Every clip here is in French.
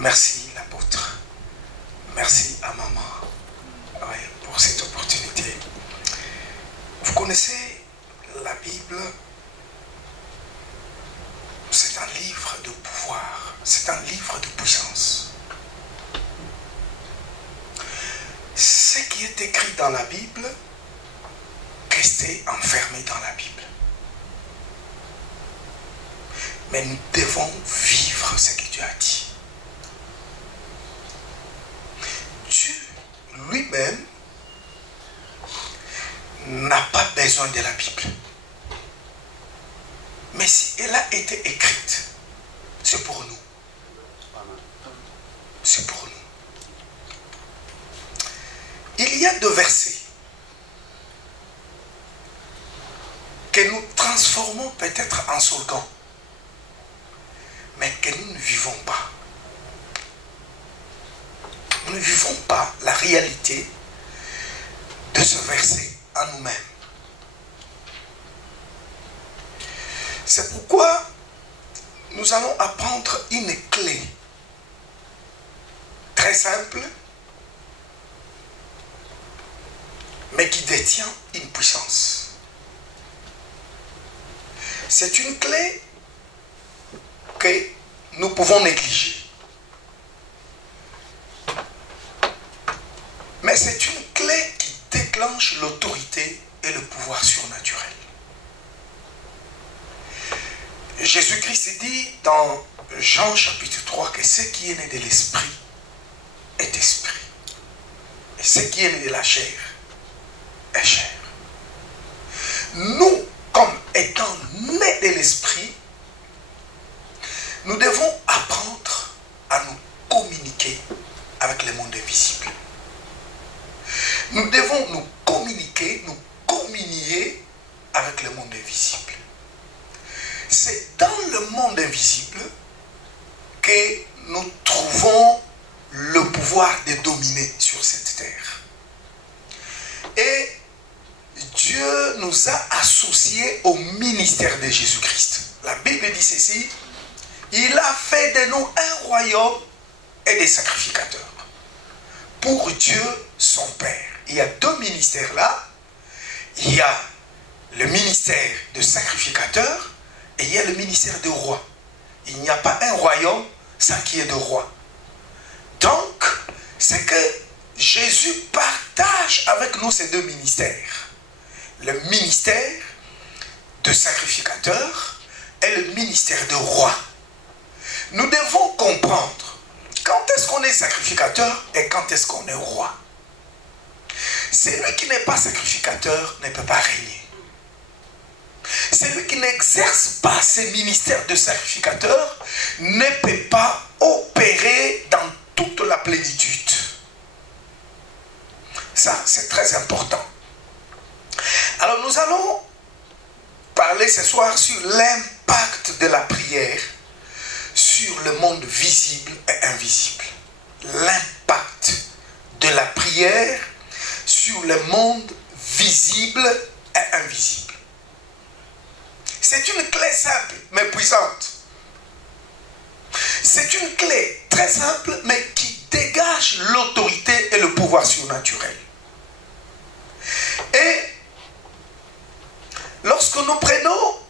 Merci l'apôtre. Merci à maman pour cette opportunité. Vous connaissez la Bible, c'est un livre de pouvoir, c'est un livre de puissance. Ce qui est écrit dans la Bible, restez enfermé dans la Bible. Mais nous devons vivre ce que Dieu a dit. Dieu lui-même n'a pas besoin de la Bible. Mais si elle a été écrite, c'est pour nous. C'est pour nous. Il y a deux versets que nous transformons peut-être en slogan, mais que nous ne vivons pas. Nous ne vivons pas la réalité de ce verset en nous-mêmes. C'est pourquoi nous allons apprendre une clé très simple, mais qui détient une puissance. C'est une clé que nous pouvons négliger. Mais c'est une clé qui déclenche l'autorité et le pouvoir surnaturel. Jésus-Christ dit dans Jean chapitre 3 que ce qui est né de l'esprit est esprit. Et ce qui est né de la chair est chair. Nous, comme étant nés de l'esprit, nous devons apprendre à nous communiquer avec le monde invisible. Nous devons nous communiquer, nous communier avec le monde invisible. C'est dans le monde invisible que nous trouvons le pouvoir de dominer sur cette terre. Et Dieu nous a associés au ministère de Jésus-Christ. La Bible dit ceci: il a fait de nous un royaume et des sacrificateurs pour Dieu son Père. Il y a deux ministères là. Il y a le ministère de sacrificateur et il y a le ministère de roi. Il n'y a pas un royaume sans qu'il y ait de roi. Donc, c'est que Jésus partage avec nous ces deux ministères. Le ministère de sacrificateur et le ministère de roi. Nous devons comprendre quand est-ce qu'on est sacrificateur et quand est-ce qu'on est roi. Celui qui n'est pas sacrificateur ne peut pas régner. Celui qui n'exerce pas ce ministère de sacrificateur ne peut pas opérer dans toute la plénitude. Ça, c'est très important. Alors, nous allons parler ce soir sur l'impact de la prière sur le monde visible et invisible. L'impact de la prière sur le monde visible et invisible. C'est une clé simple mais puissante. C'est une clé très simple mais qui dégage l'autorité et le pouvoir surnaturel. Et lorsque nous prenons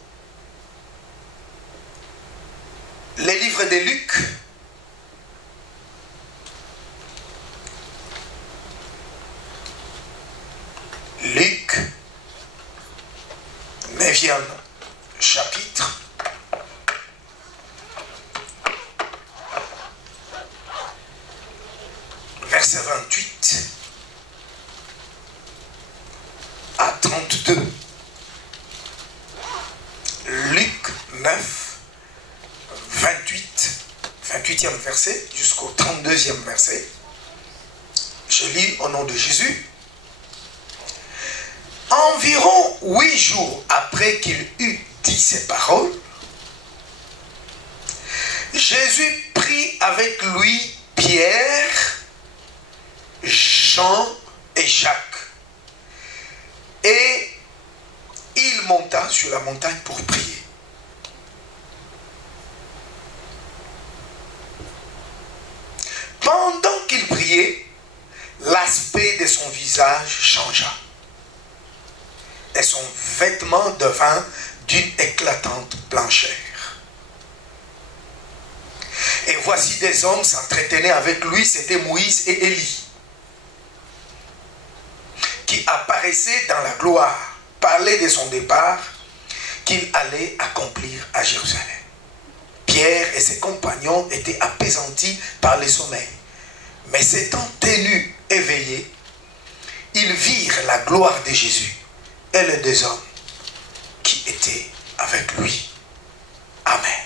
les livres de Luc, Luc, 9e chapitre, verset 28 à 32. Luc 9, 28e verset jusqu'au 32e verset. Je lis au nom de Jésus. Environ 8 jours après qu'il eut dit ces paroles, Jésus prit avec lui Pierre, Jean et Jacques. Et il monta sur la montagne pour prier. Pendant qu'il priait, l'aspect de son visage changea. Et son vêtement devint d'une éclatante blancheur. Et voici des hommes s'entretenaient avec lui, c'était Moïse et Élie, qui apparaissaient dans la gloire, parlaient de son départ, qu'il allait accomplir à Jérusalem. Pierre et ses compagnons étaient appesantis par le sommeil. Mais s'étant tenus éveillés, ils virent la gloire de Jésus et les deux hommes qui étaient avec lui. Amen.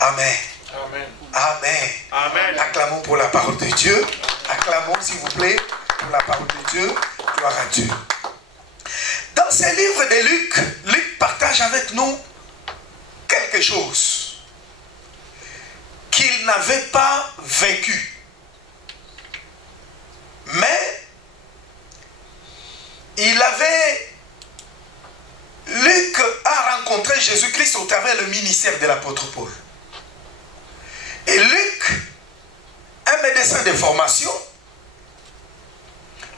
Amen. Amen. Amen. Amen. Acclamons pour la parole de Dieu. Acclamons, s'il vous plaît, pour la parole de Dieu. Gloire à Dieu. Dans ce livre de Luc, Luc partage avec nous quelque chose qu'il n'avait pas vécu. Mais Luc a rencontré Jésus-Christ au travers du ministère de l'apôtre Paul. Et Luc, un médecin de formation,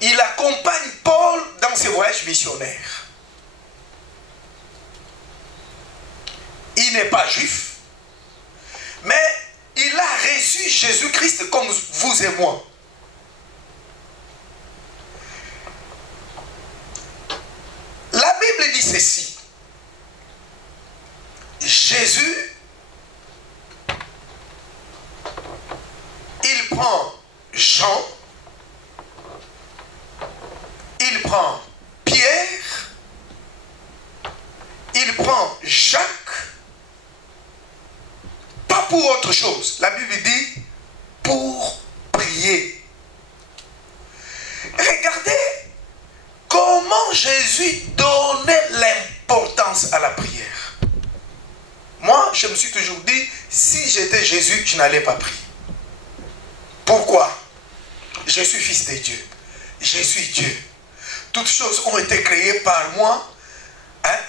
il accompagne Paul dans ses voyages missionnaires. Il n'est pas juif, mais il a reçu Jésus-Christ comme vous et moi. La Bible dit ceci. Jésus, il prend Jean, il prend Pierre, il prend Jacques, pas pour autre chose. La Bible dit pour prier. Regardez comment Jésus donnait l'importance à la prière. Moi, je me suis toujours dit, si j'étais Jésus, je n'allais pas prier. Pourquoi? Je suis fils de Dieu. Je suis Dieu. Toutes choses ont été créées par moi,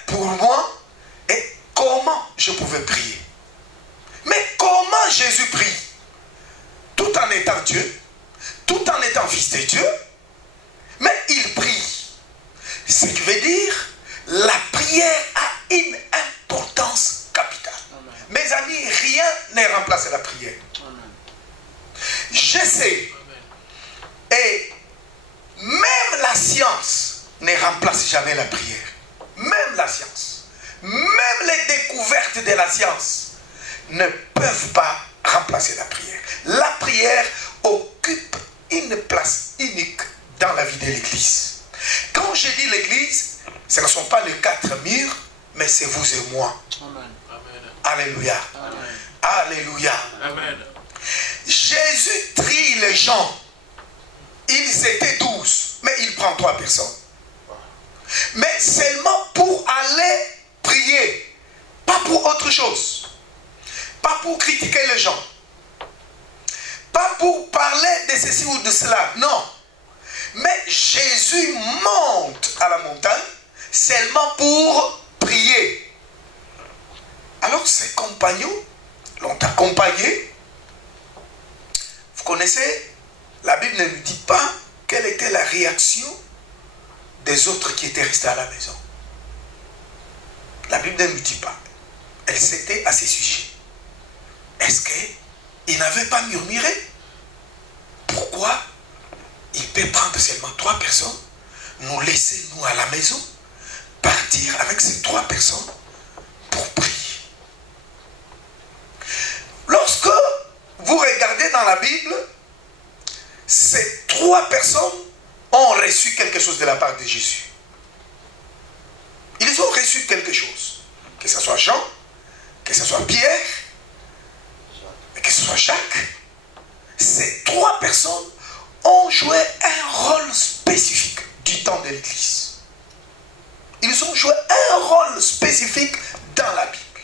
pour moi, et comment je pouvais prier? Mais comment Jésus prie? Tout en étant Dieu, tout en étant fils de Dieu, mais il prie. Ce qui veut dire, la prière a une importance capitale. Amen. Mes amis, rien ne remplace la prière. Amen. Je sais. Amen. Et même la science ne remplace jamais la prière. Même la science. Même les découvertes de la science ne peuvent pas remplacer la prière. La prière occupe une place unique dans la vie de l'Église. Quand je dis l'Église, ce ne sont pas les 4 murs, mais c'est vous et moi. Amen. Alléluia. Amen. Alléluia. Amen. Jésus trie les gens. Ils étaient 12, mais il prend 3 personnes. Mais seulement pour aller prier. Pas pour autre chose. Pas pour critiquer les gens. Pas pour parler de ceci ou de cela. Non. Mais Jésus monte à la montagne seulement pour prier. Alors ses compagnons l'ont accompagné. Vous connaissez, la Bible ne nous dit pas quelle était la réaction des autres qui étaient restés à la maison. La Bible ne nous dit pas. Elle s'était à ces sujets. Est-ce qu'il n'avait pas murmuré? Pourquoi il peut prendre seulement 3 personnes, nous laisser nous à la maison, partir avec ces 3 personnes pour prier? Lorsque vous regardez dans la Bible, ces 3 personnes ont reçu quelque chose de la part de Jésus. Ils ont reçu quelque chose. Que ce soit Jean, que ce soit Pierre, que ce soit Jacques. Ces 3 personnes ont joué un rôle spécifique du temps de l'Église. Ils ont joué un rôle spécifique dans la Bible.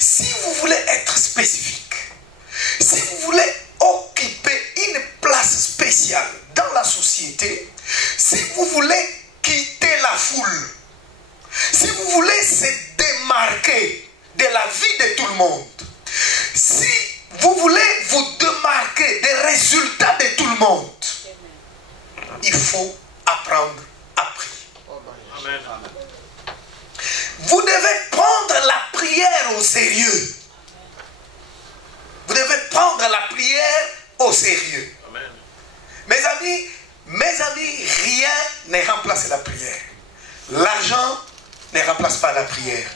Si vous voulez être spécifique, si vous voulez occuper une place spéciale dans la société, si vous voulez quitter la foule, si vous voulez se démarquer de la vie de tout le monde, si vous voulez vous démarquer des prière au sérieux. Amen. Mes amis, rien ne remplace la prière. L'argent ne remplace pas la prière.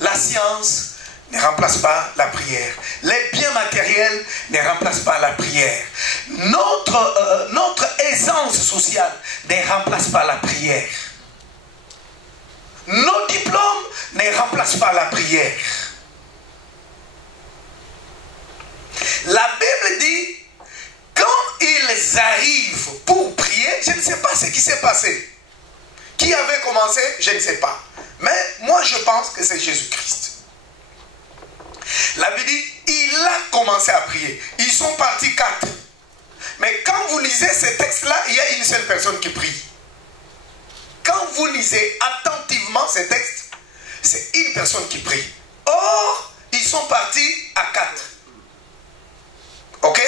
La science ne remplace pas la prière. Les biens matériels ne remplacent pas la prière. Notre aisance sociale ne remplace pas la prière. Nos diplômes ne remplacent pas la prière. La Bible dit, quand ils arrivent pour prier, je ne sais pas ce qui s'est passé. Qui avait commencé, je ne sais pas. Mais moi je pense que c'est Jésus-Christ. La Bible dit, il a commencé à prier. Ils sont partis 4. Mais quand vous lisez ces textes-là, il y a une seule personne qui prie. Quand vous lisez attentivement ces textes, c'est une personne qui prie. Or, ils sont partis à 4. Ok?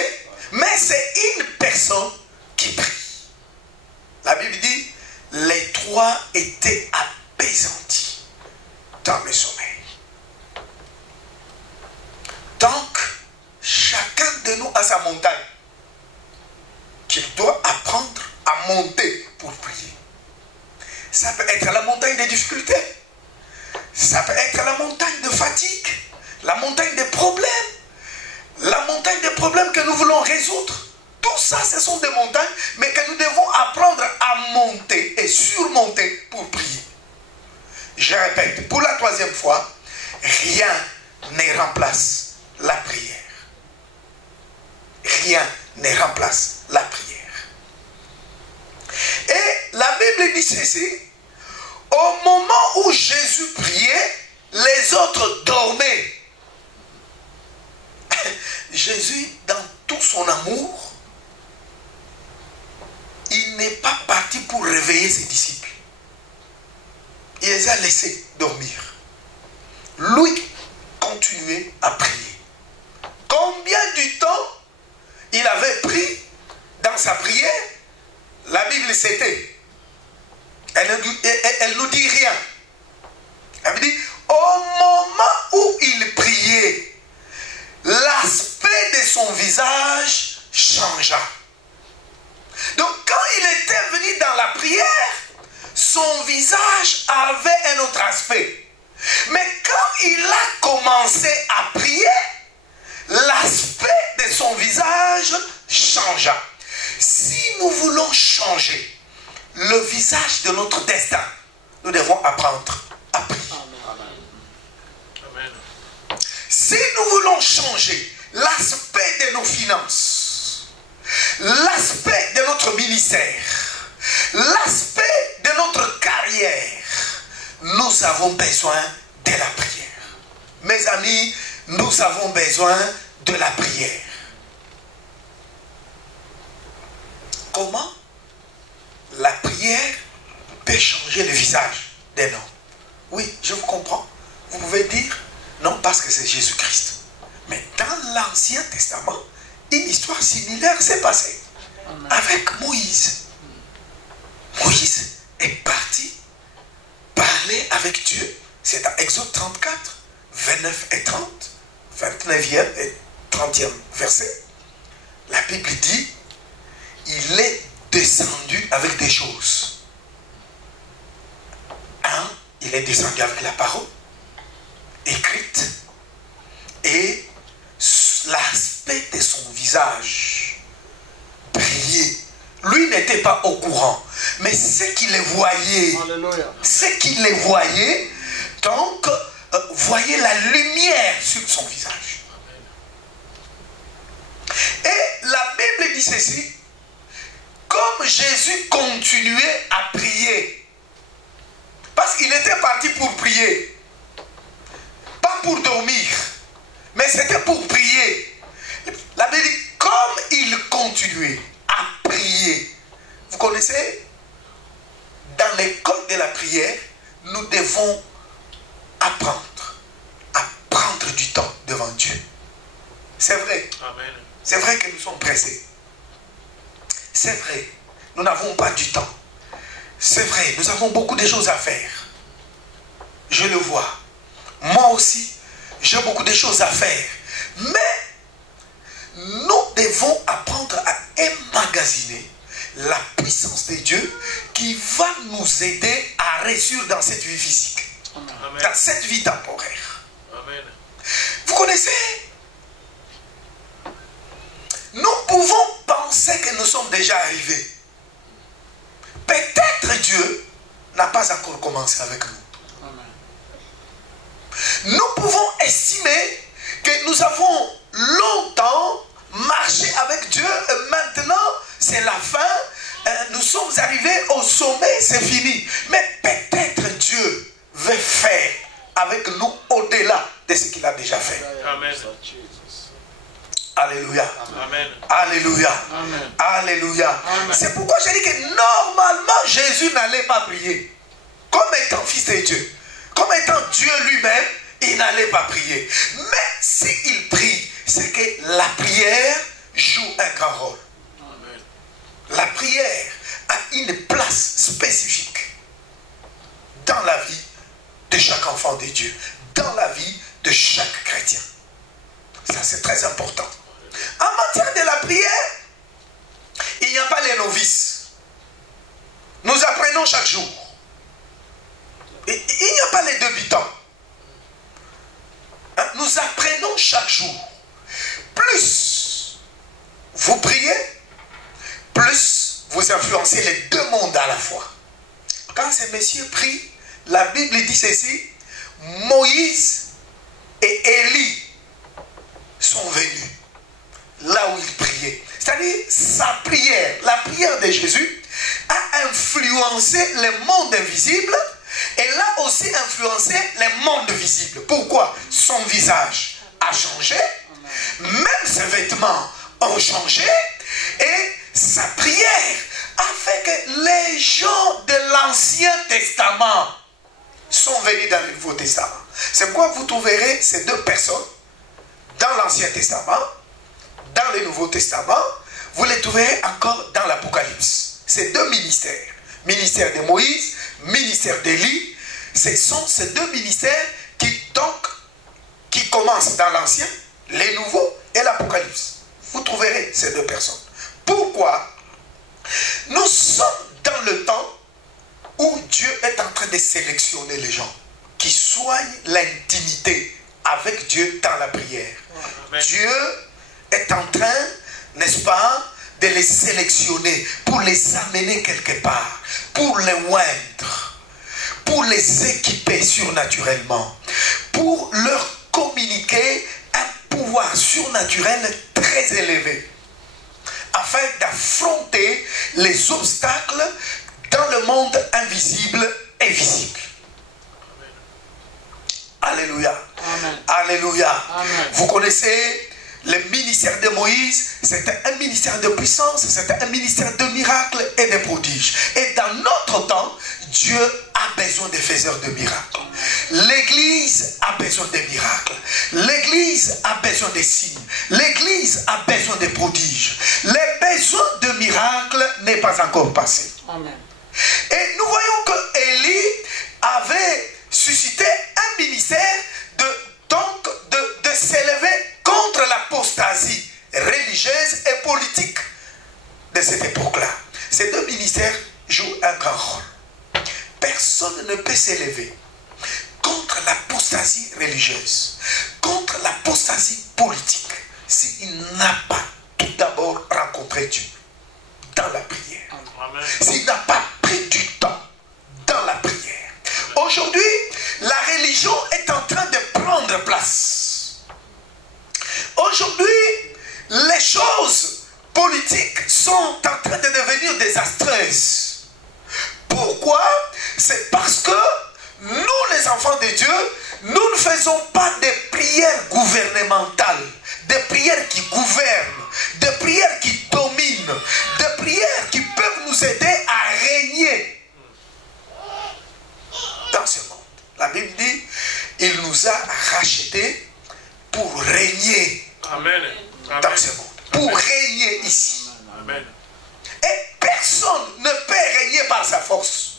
Mais c'est une personne qui prie. La Bible dit, les 3 étaient apaisantis dans le sommeil. Donc, chacun de nous a sa montagne qu'il doit apprendre à monter pour prier. Ça peut être la montagne des difficultés. Ça peut être la montagne de fatigue. La montagne des problèmes. La montagne des problèmes que nous voulons résoudre. Tout ça, ce sont des montagnes, mais que nous devons apprendre à monter et surmonter pour prier. Je répète, pour la 3e fois, rien ne remplace la prière. Rien ne remplace la prière. Et la Bible dit ceci, au moment où Jésus priait, les autres dormaient. Jésus, dans tout son amour, il n'est pas parti pour réveiller ses disciples. Il les a laissés dormir. Lui continuait à prier. Combien du temps il avait pris dans sa prière? La Bible c'était. Elle nous dit rien. Elle dit, au moment où il priait, l'aspect de son visage changea. Donc quand il était venu dans la prière, son visage avait un autre aspect. Mais quand il a commencé à prier, l'aspect de son visage changea. Si nous voulons changer le visage de notre destin, nous devons apprendre à prier. Amen. Si nous voulons changer l'aspect de nos finances, l'aspect de notre ministère, l'aspect de notre carrière, nous avons besoin de la prière. Mes amis, nous avons besoin de la prière. Comment la prière peut changer le visage d'un homme? Oui, je vous comprends. Vous pouvez dire, non parce que c'est Jésus-Christ. Mais dans l'Ancien Testament, une histoire similaire s'est passée avec Moïse. Moïse est parti parler avec Dieu. C'est dans Exode 34, 29 et 30, 29e et 30e verset. La Bible dit, il est descendu avec des choses. Il est descendu avec la parole écrite et l'aspect de son visage brillait. Lui n'était pas au courant, mais ce qu'il les voyait, donc voyait la lumière sur son visage. Et la Bible dit ceci, comme Jésus continuait à prier, parce qu'il était parti pour prier, pas pour dormir, mais c'était pour prier. La Bible dit, comme il continuait à prier, vous connaissez, dans l'école de la prière, nous devons apprendre à prendre du temps devant Dieu. C'est vrai. Amen. C'est vrai que nous sommes pressés. C'est vrai, nous n'avons pas du temps. C'est vrai, nous avons beaucoup de choses à faire. Je le vois. Moi aussi, j'ai beaucoup de choses à faire. Mais nous devons apprendre à emmagasiner la puissance de Dieu qui va nous aider à réussir dans cette vie physique, Amen. dans cette vie temporaire. Amen. Vous connaissez? Nous pouvons penser que nous sommes déjà arrivés. Peut-être Dieu n'a pas encore commencé avec nous. Amen. Nous pouvons estimer que nous avons longtemps marché avec Dieu et maintenant c'est la fin. Nous sommes arrivés au sommet, c'est fini. Mais peut-être Dieu veut faire avec nous au-delà de ce qu'il a déjà fait. Amen. Alléluia. Amen. Alléluia. Amen. Alléluia. Amen. C'est pourquoi je dis que normalement Jésus n'allait pas prier. Comme étant fils de Dieu, comme étant Dieu lui-même, il n'allait pas prier. Mais s'il prie, c'est que la prière joue un grand rôle. Amen. La prière a une place spécifique dans la vie de chaque enfant de Dieu, dans la vie de chaque chrétien. Ça, c'est très important. En matière de la prière, il n'y a pas les novices. Nous apprenons chaque jour. Et il n'y a pas les débutants. Nous apprenons chaque jour. Plus vous priez, plus vous influencez les deux mondes à la fois. Quand ces messieurs prient, la Bible dit ceci: Moïse et Élie sont venus là où il priait. C'est-à-dire, sa prière, la prière de Jésus, a influencé le monde invisible et l'a aussi influencé le monde visible. Pourquoi? Son visage a changé, même ses vêtements ont changé, et sa prière a fait que les gens de l'Ancien Testament sont venus dans le Nouveau Testament. C'est pourquoi vous trouverez ces deux personnes dans l'Ancien Testament, dans le Nouveau Testament, vous les trouverez encore dans l'Apocalypse. Ces deux ministères, ministère de Moïse, ministère d'Élie, ce sont ces deux ministères qui commencent dans l'Ancien, les Nouveaux et l'Apocalypse. Vous trouverez ces deux personnes. Pourquoi? Nous sommes dans le temps où Dieu est en train de sélectionner les gens qui soignent l'intimité avec Dieu dans la prière. Amen. Dieu est en train, n'est-ce pas, de les sélectionner pour les amener quelque part, pour les oindre, pour les équiper surnaturellement, pour leur communiquer un pouvoir surnaturel très élevé, afin d'affronter les obstacles dans le monde invisible et visible. Alléluia. Amen. Alléluia. Amen. Vous connaissez le ministère de Moïse, c'était un ministère de puissance, c'était un ministère de miracles et de prodiges. Et dans notre temps, Dieu a besoin de faiseurs de miracles. L'Église a besoin de miracles. L'Église a besoin de signes. L'Église a besoin de prodiges. Le besoin de miracles n'est pas encore passé. Amen. Et nous voyons que Élie avait suscité un ministère de s'élever contre l'apostasie religieuse et politique de cette époque-là. Ces deux ministères jouent un grand rôle. Personne ne peut s'élever contre l'apostasie religieuse, contre l'apostasie politique, s'il n'a pas tout d'abord rencontré Dieu dans la prière. Amen. S'il n'a pas pris du temps dans la prière. Aujourd'hui, la religion est en train de prendre place. Aujourd'hui, les choses politiques sont en train de devenir désastreuses. Pourquoi? C'est parce que nous, les enfants de Dieu, nous ne faisons pas des prières gouvernementales, des prières qui gouvernent, des prières qui dominent, des prières qui peuvent nous aider à régner dans ce monde. La Bible dit, il nous a rachetés pour régner Amen. dans ce monde, pour régner ici. Amen. Et personne ne peut régner par sa force.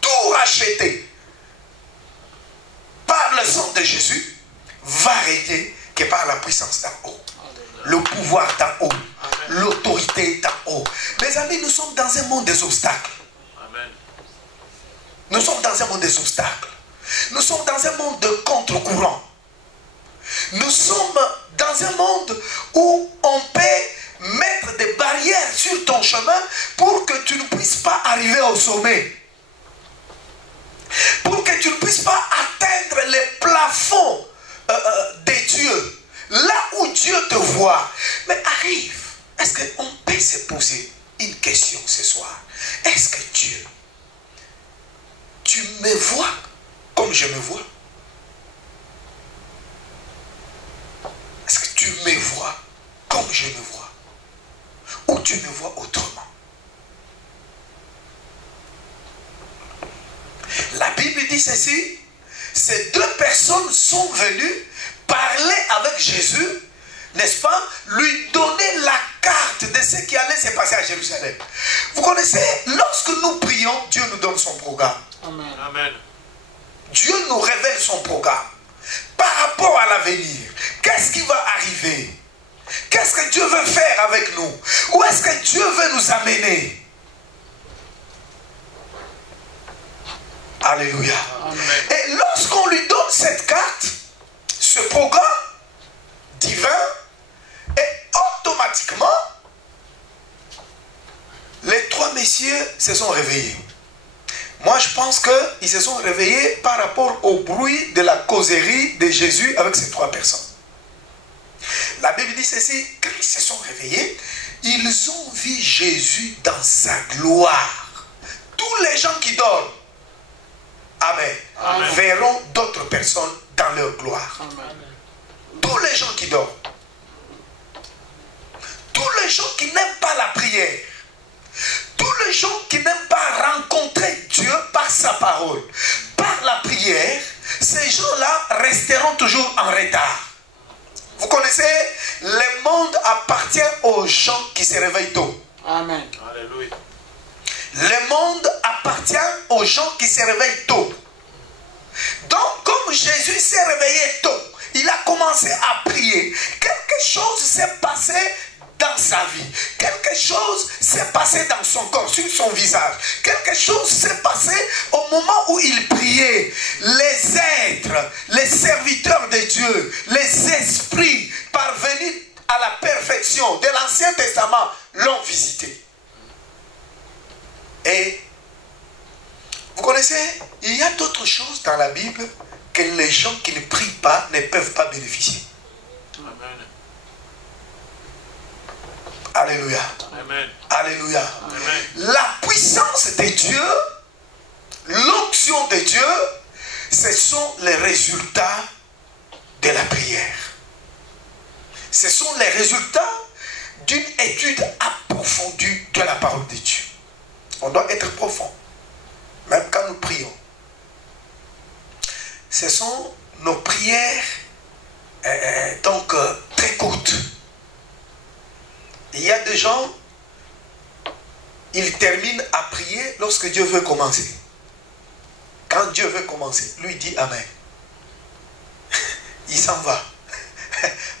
Tout racheté par le sang de Jésus va régner que par la puissance puissance d'en haut. Le pouvoir d'en haut. L'autorité d'en haut. Mes amis, nous sommes dans un monde des obstacles. Nous sommes dans un monde des obstacles. Nous sommes dans un monde de contre-courant. Nous sommes dans un monde où on peut mettre des barrières sur ton chemin pour que tu ne puisses pas arriver au sommet. Pour que tu ne puisses pas atteindre les plafonds des dieux. Là où Dieu te voit. Mais arrive. Est-ce qu'on peut se poser une question ce soir? Est-ce que Dieu, tu me vois comme je me vois? Est-ce que tu me vois comme je me vois? Ou tu me vois autrement? La Bible dit ceci. Ces deux personnes sont venues parler avec Jésus, n'est-ce pas? Lui donner la carte de ce qui allait se passer à Jérusalem. Vous connaissez, lorsque nous prions, Dieu nous donne son programme. Amen. Amen. Dieu nous révèle son programme par rapport à l'avenir. Qu'est-ce qui va arriver? Qu'est-ce que Dieu veut faire avec nous? Où est-ce que Dieu veut nous amener? Alléluia. Amen. Et lorsqu'on lui donne cette carte, ce programme divin, et automatiquement, les trois messieurs se sont réveillés. Moi, je pense qu'ils se sont réveillés par rapport au bruit de la causerie de Jésus avec ces trois personnes. La Bible dit ceci, quand ils se sont réveillés, ils ont vu Jésus dans sa gloire. Tous les gens qui dorment, amen, Amen. verront d'autres personnes dans leur gloire. Amen. Tous les gens qui dorment, tous les gens qui n'aiment pas la prière, tous les gens qui n'aiment pas rencontrer Dieu par sa parole, par la prière, ces gens-là resteront toujours en retard. Vous connaissez, le monde appartient aux gens qui se réveillent tôt. Amen. Alléluia. Le monde appartient aux gens qui se réveillent tôt. Donc, comme Jésus s'est réveillé tôt, il a commencé à prier. Quelque chose s'est passé dans sa vie. Quelque chose s'est passé dans son corps, sur son visage. Quelque chose s'est passé au moment où il priait. Les êtres, les serviteurs de Dieu, les esprits parvenus à la perfection de l'Ancien Testament l'ont visité. Et vous connaissez, il y a d'autres choses dans la Bible que les gens qui ne prient pas ne peuvent pas bénéficier. Amen. Alléluia. Amen. Alléluia. Amen. La puissance de Dieu, l'onction de Dieu, ce sont les résultats de la prière. Ce sont les résultats d'une étude approfondie de la parole de Dieu. On doit être profond, même quand nous prions. Ce sont nos prières très courtes. Il y a des gens, ils terminent à prier lorsque Dieu veut commencer. Quand Dieu veut commencer, lui dit Amen. Il s'en va.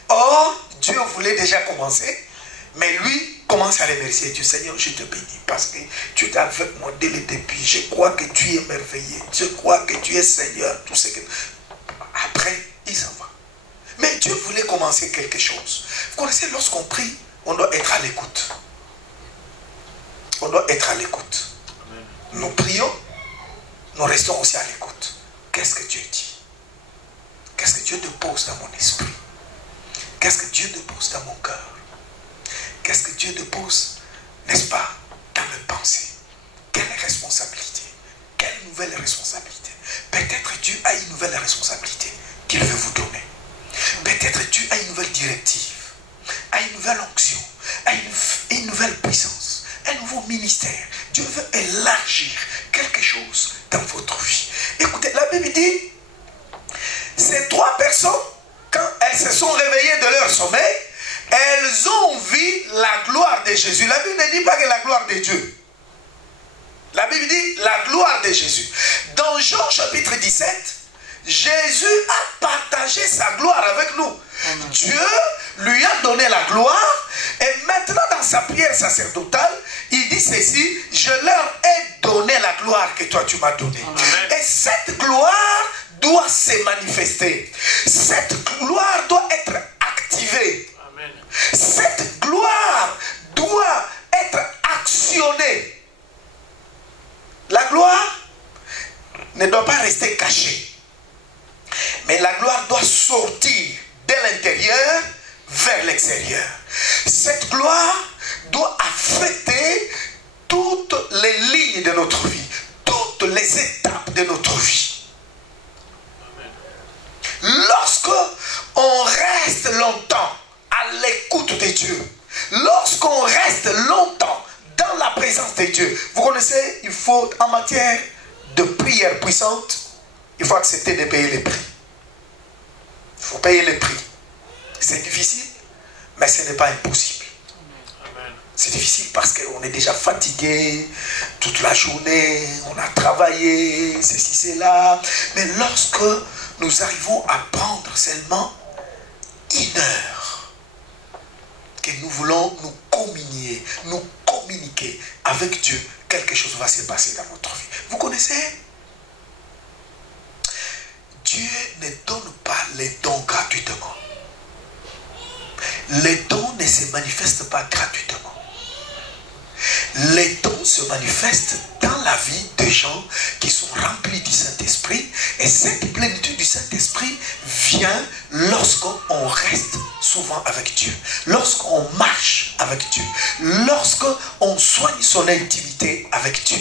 Or, Dieu voulait déjà commencer, mais lui commence à remercier Dieu. Seigneur, je te bénis parce que tu es avec moi dès le début. Je crois que tu es merveilleux. Je crois que tu es Seigneur. Tout ce que... Après, il s'en va. Mais Dieu voulait commencer quelque chose. Vous connaissez, lorsqu'on prie, on doit être à l'écoute. On doit être à l'écoute. Nous prions, nous restons aussi à l'écoute. Qu'est-ce que Dieu dit? Qu'est-ce que Dieu dépose dans mon esprit? Qu'est-ce que Dieu dépose dans mon cœur? Qu'est-ce que Dieu dépose, n'est-ce pas, dans mes pensées? Quelle responsabilité? Quelle nouvelle responsabilité? Peut-être Dieu a une nouvelle responsabilité qu'il veut vous donner. Peut-être Dieu a une nouvelle directive, a une nouvelle onction, a une nouvelle puissance, un nouveau ministère. Dieu veut élargir quelque chose dans votre vie. Écoutez, la Bible dit, ces trois personnes, quand elles se sont réveillées de leur sommeil, elles ont vu la gloire de Jésus. La Bible ne dit pas que la gloire de Dieu. La Bible dit la gloire de Jésus. Dans Jean chapitre 17, Jésus a partagé sa gloire avec nous. Amen. Dieu lui a donné la gloire et maintenant dans sa prière sacerdotale, il dit ceci, je leur ai donné la gloire que toi tu m'as donnée. Amen. Et cette gloire doit se manifester. Cette gloire doit être activée. Amen. Cette gloire doit être actionnée. La gloire ne doit pas rester cachée. Mais la gloire doit sortir de l'intérieur vers l'extérieur. Cette gloire doit affecter toutes les lignes de notre vie, toutes les étapes de notre vie. Lorsque on reste longtemps à l'écoute de Dieu, lorsqu'on reste longtemps dans la présence de Dieu, vous connaissez, il faut, en matière de prière puissante, il faut accepter de payer les prix. Il faut payer les prix. C'est difficile, mais ce n'est pas impossible. C'est difficile parce qu'on est déjà fatigué toute la journée, on a travaillé, ceci, cela. Mais lorsque nous arrivons à prendre seulement 1 heure, que nous voulons nous communiquer avec Dieu, quelque chose va se passer dans notre vie. Vous connaissez? Dieu ne donne pas les dons gratuitement. Les dons ne se manifestent pas gratuitement. Les dons se manifestent dans la vie des gens qui sont remplis du Saint-Esprit. Et cette plénitude du Saint-Esprit vient lorsqu'on reste souvent avec Dieu. Lorsqu'on marche avec Dieu. Lorsqu'on soigne son intimité avec Dieu.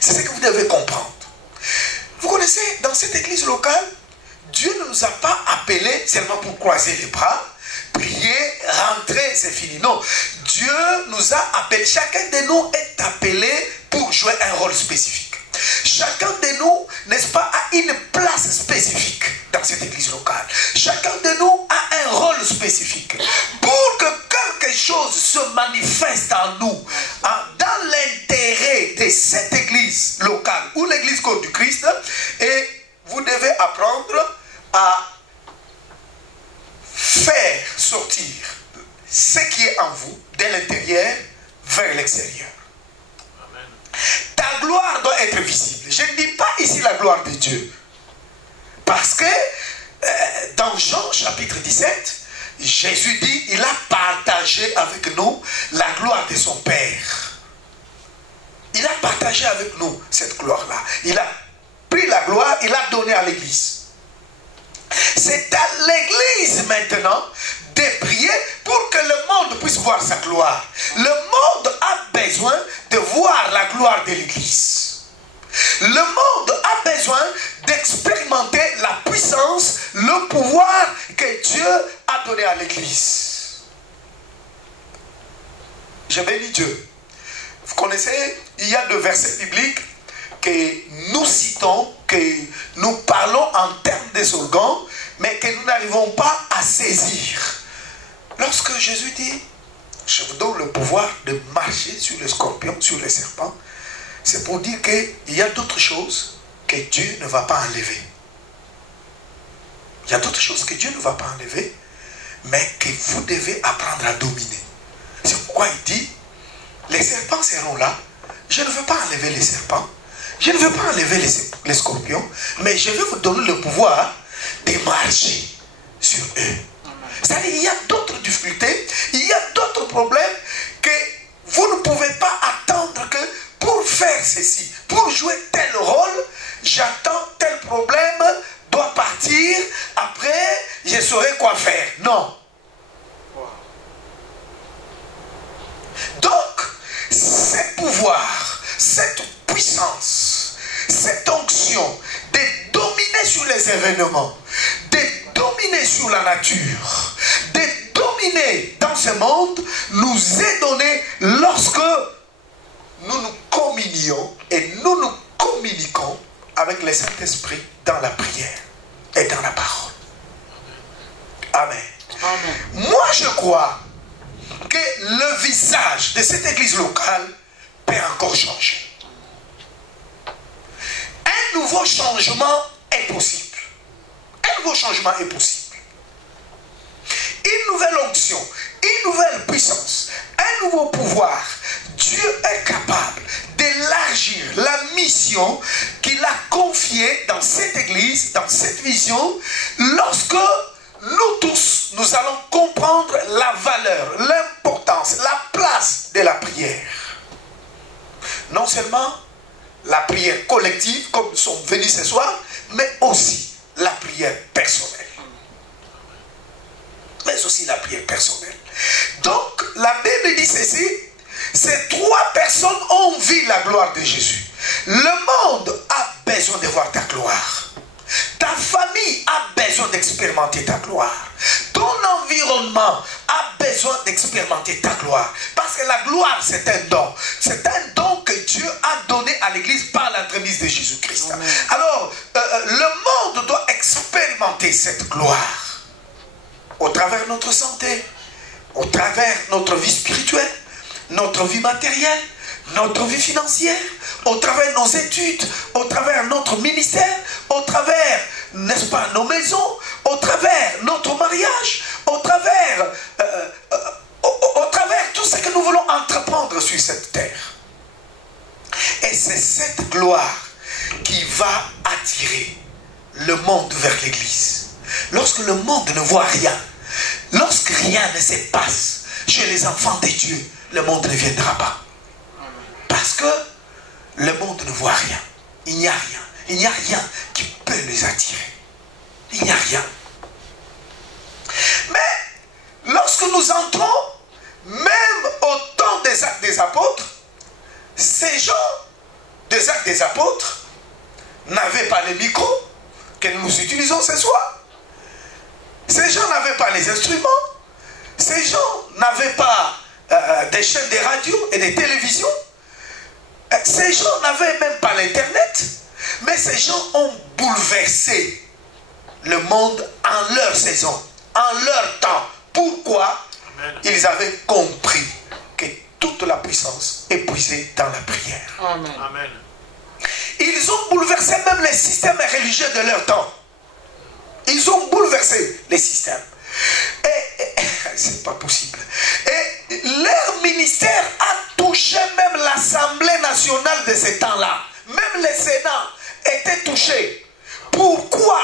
C'est ce que vous devez comprendre. Vous connaissez, dans cette église locale, Dieu ne nous a pas appelés seulement pour croiser les bras, prier, rentrer, c'est fini. Non, Dieu nous a appelés, chacun de nous est appelé pour jouer un rôle spécifique. Chacun de nous, n'est-ce pas, a une place spécifique dans cette église locale. Chacun de nous a un rôle spécifique. Pour que quelque chose se manifeste en nous, dans l'intérêt de cette église locale ou l'église corps du Christ, et vous devez apprendre à faire sortir ce qui est en vous de l'intérieur vers l'extérieur. Ta gloire doit être visible. Je ne dis pas ici la gloire de Dieu. Parce que dans Jean chapitre 17, Jésus dit, il a partagé avec nous la gloire de son Père. Il a partagé avec nous cette gloire-là. Il a pris la gloire, il a donné à l'église. C'est à l'église maintenant de prier pour que le monde puisse voir sa gloire. Le monde a besoin de voir la gloire de l'église. Le monde a besoin d'expérimenter la puissance, le pouvoir que Dieu a donné à l'église. Je bénis Dieu. Vous connaissez, il y a 2 versets bibliques que nous citons, que nous parlons en termes de slogans, mais que nous n'arrivons pas à saisir. Lorsque Jésus dit, je vous donne le pouvoir de marcher sur les scorpions, sur les serpents, c'est pour dire qu'il y a d'autres choses que Dieu ne va pas enlever. Il y a d'autres choses que Dieu ne va pas enlever, mais que vous devez apprendre à dominer. C'est pourquoi il dit, les serpents seront là, je ne veux pas enlever les serpents, je ne veux pas enlever les scorpions, mais je vais vous donner le pouvoir de marcher sur eux. C'est-à-dire qu'il y a d'autres difficultés, il y a d'autres problèmes que vous ne pouvez pas attendre que pour faire ceci, pour jouer tel rôle, j'attends tel problème, doit partir, après je saurai quoi faire. Non. Donc, ce pouvoir, cette puissance, cette onction de dominer sur les événements, de dominer sur la nature, de dominer dans ce monde, nous est donné lorsque nous nous communions et nous nous communiquons avec le Saint-Esprit dans la prière et dans la parole. Amen. Amen. Moi, je crois que le visage de cette église locale peut encore changer. Un nouveau changement est possible. Un nouveau changement est possible. Une nouvelle onction, une nouvelle puissance, un nouveau pouvoir. Dieu est capable d'élargir la mission qu'il a confiée dans cette église, dans cette vision, lorsque nous tous, nous allons comprendre la valeur, l'importance, la place de la prière. Non seulement la prière collective, comme nous sommes venus ce soir, mais aussi la prière personnelle. Mais aussi la prière personnelle. Donc, la Bible dit ceci, ces trois personnes ont vu la gloire de Jésus. Le monde a besoin de voir ta gloire. Ta famille a besoin d'expérimenter ta gloire. Ton environnement a besoin d'expérimenter ta gloire. Parce que la gloire, c'est un don. C'est un don que Dieu a donné à l'église par l'entremise de Jésus-Christ. Alors, le monde doit expérimenter cette gloire. Au travers de notre santé, au travers de notre vie spirituelle, notre vie matérielle, notre vie financière, au travers de nos études, au travers de notre ministère, au travers, n'est-ce pas, nos maisons, au travers de notre mariage, au travers tout ce que nous voulons entreprendre sur cette terre. Et c'est cette gloire qui va attirer le monde vers l'église. Lorsque le monde ne voit rien, lorsque rien ne se passe chez les enfants de Dieu, le monde ne viendra pas. Parce que le monde ne voit rien. Il n'y a rien. Il n'y a rien qui peut les attirer. Il n'y a rien. Mais lorsque nous entrons, même au temps des actes des apôtres, ces gens des actes des apôtres n'avaient pas les micros que nous utilisons ce soir. Ces gens n'avaient pas les instruments. Ces gens n'avaient pas des chaînes de radio et de télévision. Ces gens n'avaient même pas l'internet. Mais ces gens ont bouleversé le monde en leur saison, en leur temps. Pourquoi? Amen. Ils avaient compris que toute la puissance est puisée dans la prière. Amen. Amen. Ils ont bouleversé même les systèmes religieux de leur temps. Ils ont bouleversé les systèmes. Et c'est pas possible. Et leur ministère a touché même l'Assemblée nationale de ce temps-là. Même le Sénat était touché. Pourquoi?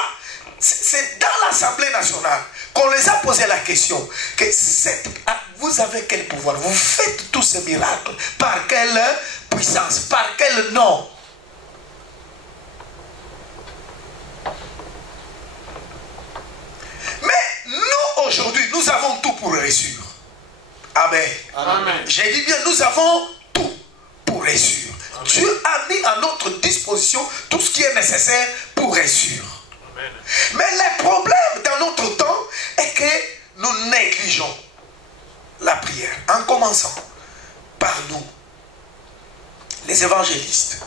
C'est dans l'Assemblée nationale qu'on les a posé la question que vous avez quel pouvoir? Vous faites tous ces miracles. Par quelle puissance? Par quel nom? Mais nous aujourd'hui, nous avons tout pour réussir. Amen. Amen. J'ai dit bien, nous avons tout pour réussir. Amen. Dieu a mis à notre disposition tout ce qui est nécessaire pour réussir. Amen. Mais le problème dans notre temps est que nous négligeons la prière. En commençant par nous, les évangélistes,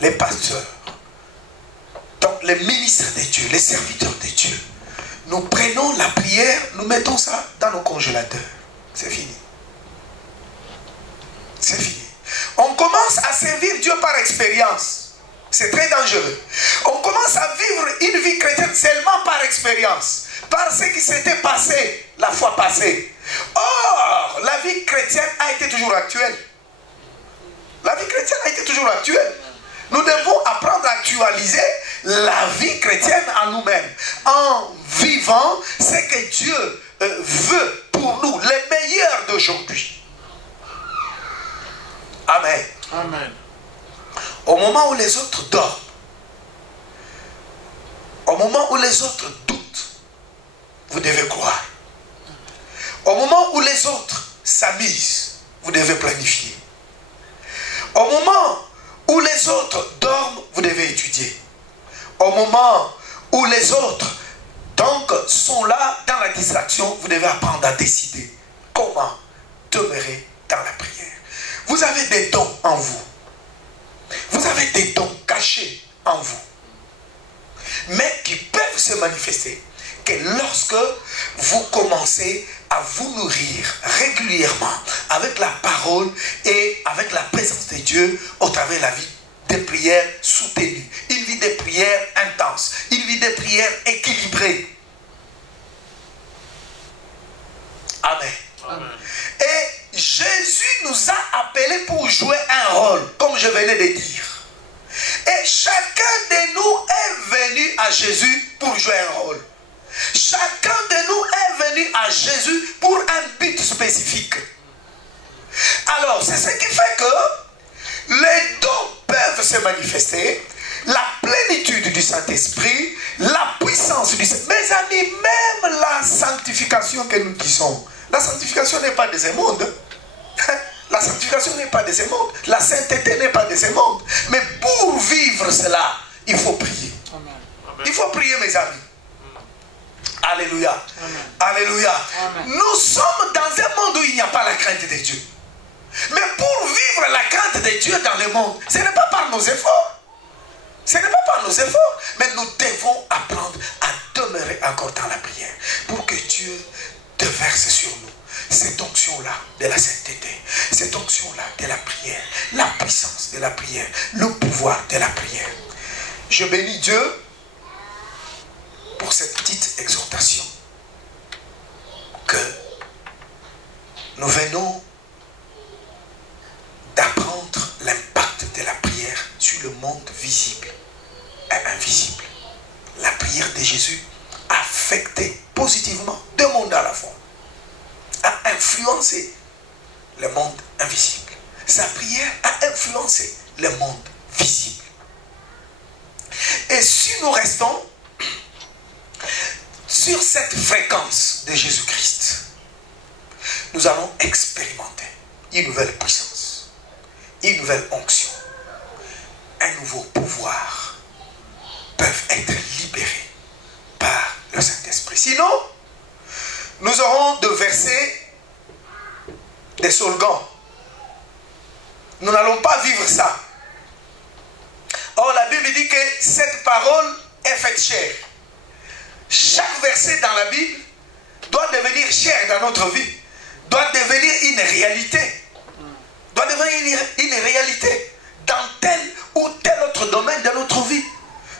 les pasteurs, donc les ministres de Dieu, les serviteurs de Dieu. Nous prenons la prière, nous mettons ça dans nos congélateurs. C'est fini. C'est fini. On commence à servir Dieu par expérience. C'est très dangereux. On commence à vivre une vie chrétienne seulement par expérience. Par ce qui s'était passé la fois passée. Or, la vie chrétienne a été toujours actuelle. La vie chrétienne a été toujours actuelle. Nous devons apprendre à actualiser la vie chrétienne en nous-mêmes. En vivant ce que Dieu veut pour nous, les meilleurs d'aujourd'hui. Amen. Amen. Au moment où les autres dorment, au moment où les autres doutent, vous devez croire. Au moment où les autres s'amusent, vous devez planifier. Au moment où les autres dorment, vous devez étudier. Au moment où les autres donc sont là dans la distraction, vous devez apprendre à décider comment demeurer dans la prière. Vous avez des dons en vous. Vous avez des dons cachés en vous. Mais qui peuvent se manifester que lorsque vous commencez à vous nourrir régulièrement avec la parole et avec la présence de Dieu au travers de la vie de prière soutenue, une vie de prière intense, une vie de prière équilibrée. Amen. Amen. Et Jésus nous a appelés pour jouer un rôle, comme je venais de dire. Et chacun de nous est venu à Jésus pour jouer un rôle. Chacun de nous est venu à Jésus pour un but spécifique. Alors, c'est ce qui fait que les dons peuvent se manifester, la plénitude du Saint-Esprit, la puissance du Saint-Esprit. Mes amis, même la sanctification que nous disons, la sanctification n'est pas de ce monde. La sanctification n'est pas de ce monde. La sainteté n'est pas de ce monde. Mais pour vivre cela, il faut prier. Amen. Il faut prier, mes amis. Alléluia. Amen. Alléluia. Amen. Nous sommes dans un monde où il n'y a pas la crainte de Dieu. Mais pour vivre la crainte de Dieu dans le monde, ce n'est pas par nos efforts. Ce n'est pas par nos efforts. Mais nous devons apprendre à demeurer encore dans la prière. Pour que Dieu déverse sur nous cette onction-là de la sainteté, cette onction-là de la prière, la puissance de la prière, le pouvoir de la prière. Je bénis Dieu pour cette petite exhortation que nous venons d'apprendre l'impact de la prière sur le monde visible et invisible. La prière de Jésus a affecté positivement deux mondes à la fois, a influencé le monde invisible. Sa prière a influencé le monde visible. Et si nous restons sur cette fréquence de Jésus-Christ, nous allons expérimenter une nouvelle puissance, une nouvelle onction, un nouveau pouvoir peuvent être libérés par le Saint-Esprit. Sinon, nous aurons de verser des slogans. Nous n'allons pas vivre ça. Or, la Bible dit que cette parole est faite chair. Chaque verset dans la Bible doit devenir chair dans notre vie, doit devenir une réalité, doit devenir une réalité dans tel ou tel autre domaine de notre vie.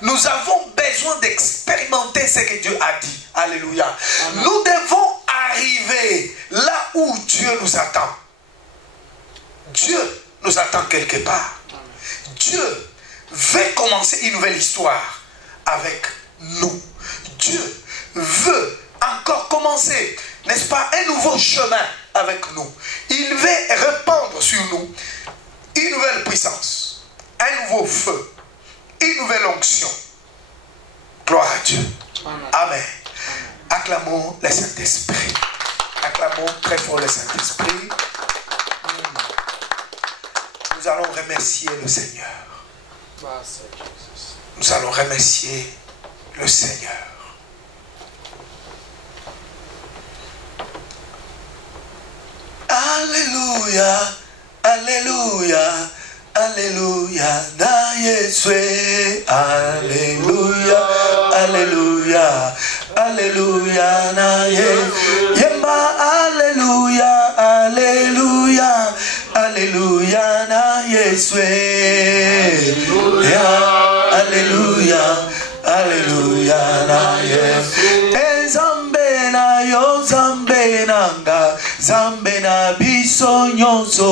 Nous avons besoin d'expérimenter ce que Dieu a dit. Alléluia. Amen. Nous devons arriver là où Dieu nous attend. Dieu nous attend quelque part. Amen. Dieu veut commencer une nouvelle histoire avec nous. Dieu veut encore commencer, n'est-ce pas, un nouveau chemin avec nous. Il veut répandre sur nous une nouvelle puissance, un nouveau feu, une nouvelle onction. Gloire à Dieu. Amen. Amen. Acclamons le Saint-Esprit. Acclamons très fort le Saint-Esprit. Nous allons remercier le Seigneur. Nous allons remercier le Seigneur. Alléluia, Alléluia, Alléluia, na Yesue, Alléluia, Alléluia, Alléluia, na Yesue, Yema, Alléluia, Alléluia, Alléluia, na Yesue, Alléluia, Alléluia, na Yesue, Zambe na yo, Zambe nanga, Zambe na biso nyonso.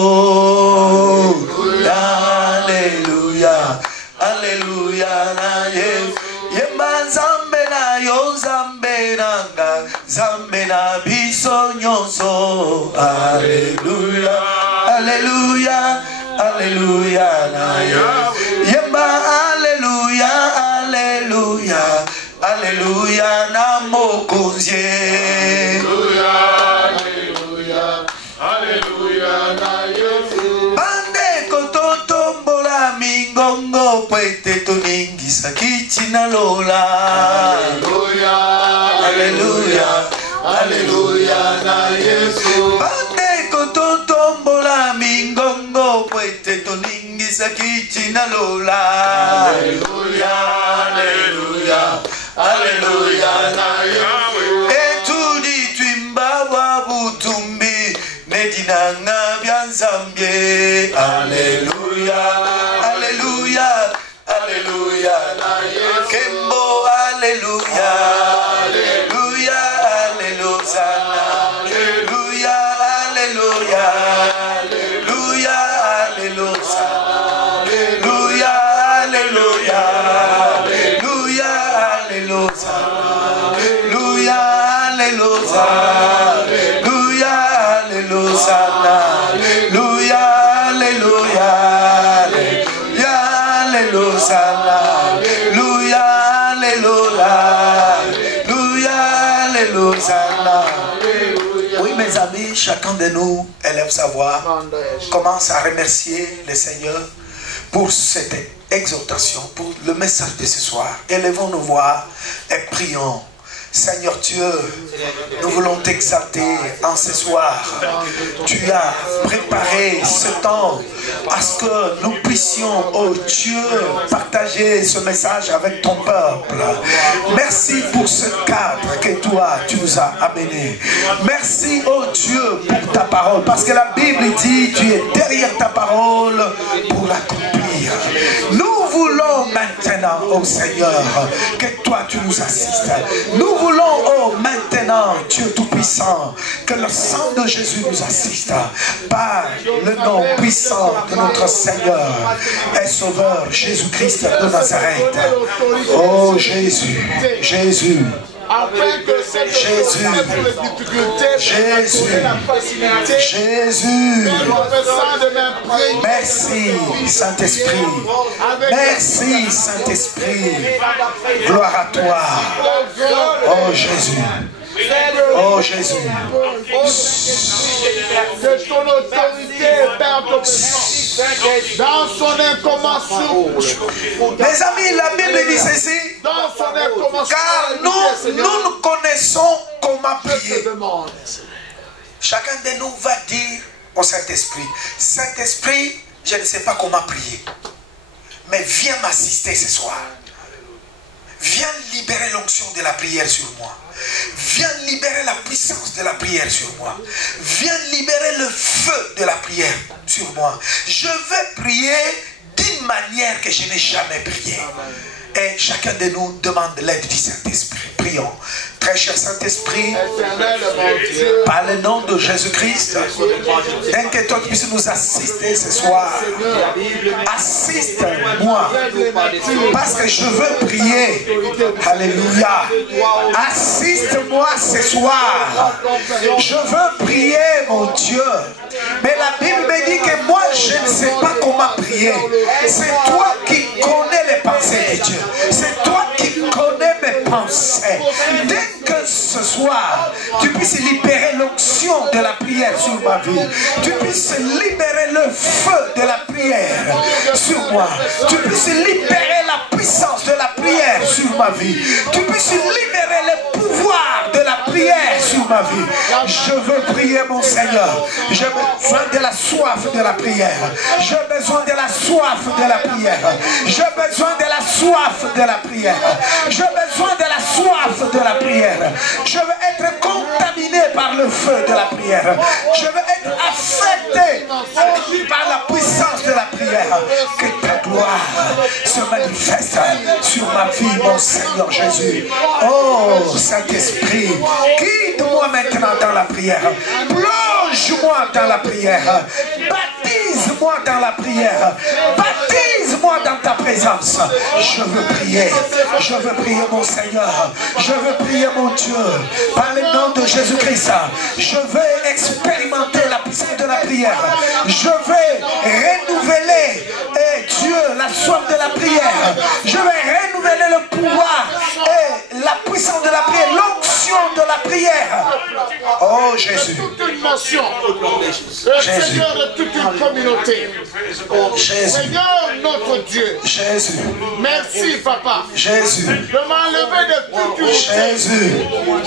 Alléluia, Alléluia na Yesu. Yemba Zambe na yo, Zambe nanga, Zambe na biso nyonso. Alléluia, Alléluia, Alléluia na Yesu. Yemba Alléluia, Alléluia, Alléluia na mokonzie. Mingongo pwete toningisa kichina lola. Alléluia, Alléluia, Alléluia na Yesu. Bande kototombola mingongo pwete toningisa kichina lola. Alléluia, Alléluia, Alléluia na Yesu. Etudi twimba wa butumbi nedinanga byanzambye. Alléluia, Alléluia, Alléluia. Kembo, Alléluia. Alléluia, Alléluia. Alléluia, Alléluia. Alléluia, Alléluia. Alléluia, Alléluia. Alléluia, Alléluia. Alléluia, Alléluia. Alléluia, Alléluia. Alléluia, Alléluia. Alléluia, Alléluia. Alléluia, Alléluia. Alléluia, Alléluia. Oui, mes amis, chacun de nous élève sa voix, commence à remercier le Seigneur pour cette exhortation, pour le message de ce soir. Élevons nos voix et prions. Seigneur Dieu, nous voulons t'exalter en ce soir. Tu as préparé ce temps à ce que nous puissions, oh Dieu, partager ce message avec ton peuple. Merci pour ce cadre que toi, tu nous as amené. Merci, oh Dieu, pour ta parole. Parce que la Bible dit, tu es derrière ta parole pour l'accomplir. Nous voulons maintenant, oh Seigneur, que toi, tu nous assistes. Nous voulons, oh maintenant, Dieu Tout-Puissant, que le sang de Jésus nous assiste par le nom puissant de notre Seigneur et Sauveur Jésus-Christ de Nazareth. Oh Jésus, Jésus. Afin que cette Jésus, Jésus, Jésus, merci Saint-Esprit, merci Saint-Esprit, gloire à toi, oh Jésus. Oh Jésus, que ton autorité, Père Tout-Puissant, dans son incommation. Mes amis, la Bible dit ceci, dans son incommation, car nous connaissons comment prier. Chacun de nous va dire au Saint-Esprit, Saint-Esprit, je ne sais pas comment prier, mais viens m'assister ce soir. Viens libérer l'onction de la prière sur moi. Viens libérer la puissance de la prière sur moi. Viens libérer le feu de la prière sur moi. Je vais prier d'une manière que je n'ai jamais prié. Et chacun de nous demande l'aide du Saint-Esprit. Prions. Très cher Saint-Esprit, par le nom de Jésus-Christ, dès que toi tu puisses nous assister ce soir, assiste-moi, parce que je veux prier. Alléluia. Assiste-moi ce soir. Je veux prier, mon Dieu. Mais la Bible me dit que moi, je ne sais pas comment prier. C'est toi qui connais les pensées de Dieu. C'est toi qui connais mes pensées. Dès que ce soir, tu puisses libérer l'onction de la prière sur ma vie. Tu puisses libérer le feu de la prière sur moi. Tu puisses libérer la puissance de la prière sur ma vie. Tu puisses libérer le pouvoir de la prière sur ma vie. Je veux prier, mon Seigneur. J'ai besoin de la soif de la prière. J'ai besoin de la soif de la prière. J'ai besoin de la soif de la prière. J'ai besoin de la soif de la prière. Je veux être contaminé par le feu de la prière. Je veux être affecté par la puissance de la prière. Que ta gloire se manifeste sur ma vie, mon Seigneur Jésus. Oh Saint-Esprit, guide-moi maintenant dans la prière. Plonge-moi dans la prière. Baptise-moi dans la prière. Baptise-moi dans ta présence. Je veux prier. Je veux prier, mon Seigneur. Je veux prier, mon Dieu. Par le nom de Jésus-Christ, je veux expérimenter la puissance de la prière. Je vais renouveler, Dieu, la soif de la prière. Je vais renouveler le pouvoir et la puissance de la prière, l'onction de la prière. Oh Jésus. Toute une nation, le Seigneur de toute une communauté. Jésus. Seigneur notre Dieu. Jésus. Merci Papa. Jésus. De m'enlever de toute utilité. Jésus.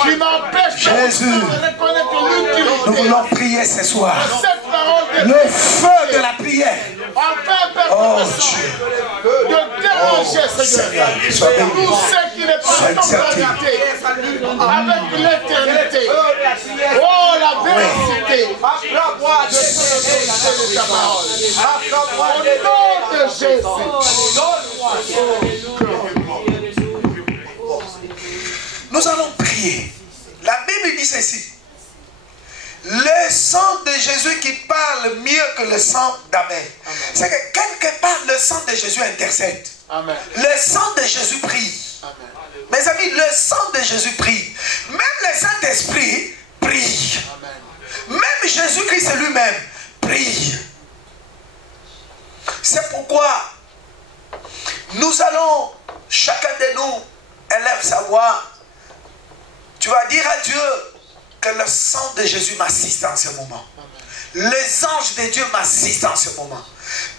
Tu m'empêches Jésus. de reconnaître l'utilité. Nous voulons prier ce soir. Cette parole de Le feu de la prière. Enfin, Père, Oh Dieu. de déranger, Seigneur. Sois béni. Tout ce qui n'est pas en conformité avec l'éternité. Oh, la véracité de ta parole. Au nom de Jésus. Nous allons prier. La Bible dit ceci. Le sang de Jésus qui parle mieux que le sang d'Abel. C'est que quelque part le sang de Jésus intercède. Amen. Le sang de Jésus prie. Amen. Mes amis, le sang de Jésus prie. Même le Saint-Esprit prie. Amen. Même Jésus-Christ lui-même prie. C'est pourquoi nous allons, chacun de nous élève sa voix. Tu vas dire à Dieu que le sang de Jésus m'assiste en ce moment. Amen. Les anges de Dieu m'assistent en ce moment.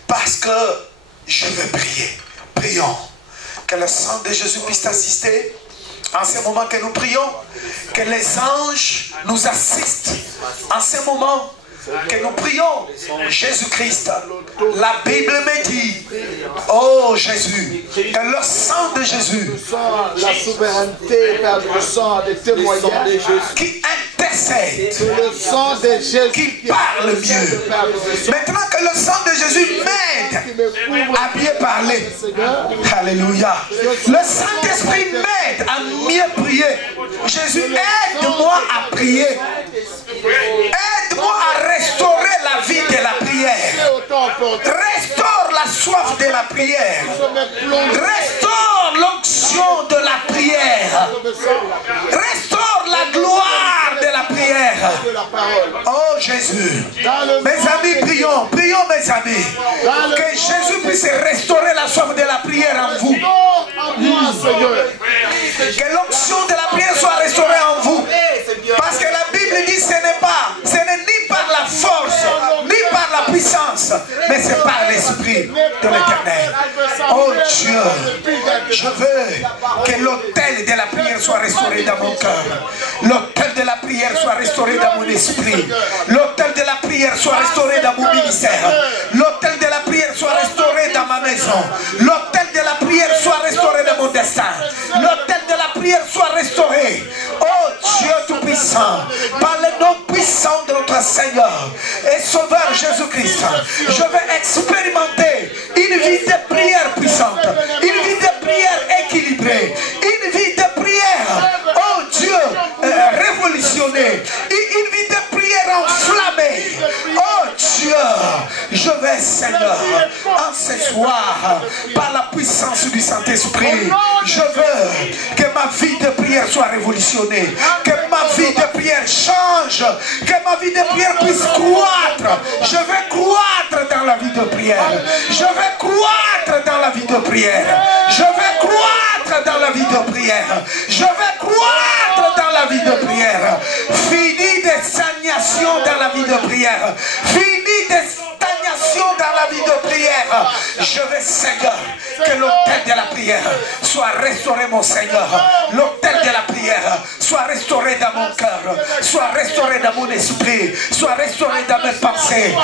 Parce que je veux prier. Prions. Que le sang de Jésus puisse t'assister en ce moment que nous prions. Que les anges nous assistent en ce moment que nous prions. Jésus-Christ, la Bible me dit, oh Jésus, que le sang de Jésus, la souveraineté, le sang des témoignages qui intercède, le sang de Jésus qui parle mieux. Maintenant que le sang de Jésus m'aide à bien parler, alléluia, le Saint-Esprit m'aide à mieux prier. Jésus, aide-moi à prier. Aide-moi à restaurer la vie de la prière. Restaure la soif de la prière. Restaure l'onction de la prière. Restaure la gloire de la prière. Oh Jésus. Mes amis, prions. Prions mes amis. Que Jésus puisse restaurer la soif de la prière en vous. Que l'onction de la prière soit restaurée en vous. Parce que la Bible dit ce n'est ni par la force, ni par la puissance, mais c'est par l'Esprit de l'Éternel. Oh Dieu, je veux que l'autel de la prière soit restauré dans mon cœur. L'autel de la prière soit restauré dans mon esprit. L'autel de la prière soit restauré dans mon ministère. L'autel de la prière soit restauré dans ma maison. L'autel de la prière soit restauré dans mon destin. L'autel de la prière soit restauré. Oh Dieu Tout-Puissant, par le nom puissant de notre Seigneur et Sauveur Jésus-Christ, je vais expérimenter une vie de prière puissante, une vie de prière équilibrée, une vie de prière, oh Dieu, révolutionnée, une vie de prière enflammée. Oh Dieu, je vais, Seigneur, en ce soir, par la puissance du Saint-Esprit, je veux que ma vie de prière soit révolutionnée, que ma vie de prière change, que ma vie de prière puisse croître. Je vais croître dans la vie de prière. Je vais croître dans la vie de prière. Je vais croître dans la vie de prière. Je vais croître dans la vie de prière. Fini des stagnations dans la vie de prière. Fini des stagnations dans la vie de prière. Je vais, Seigneur, que l'autel de la prière soit restauré, mon Seigneur. L'autel de la prière soit restauré dans mon cœur, soit restauré dans mon esprit, soit restauré dans mes pensées.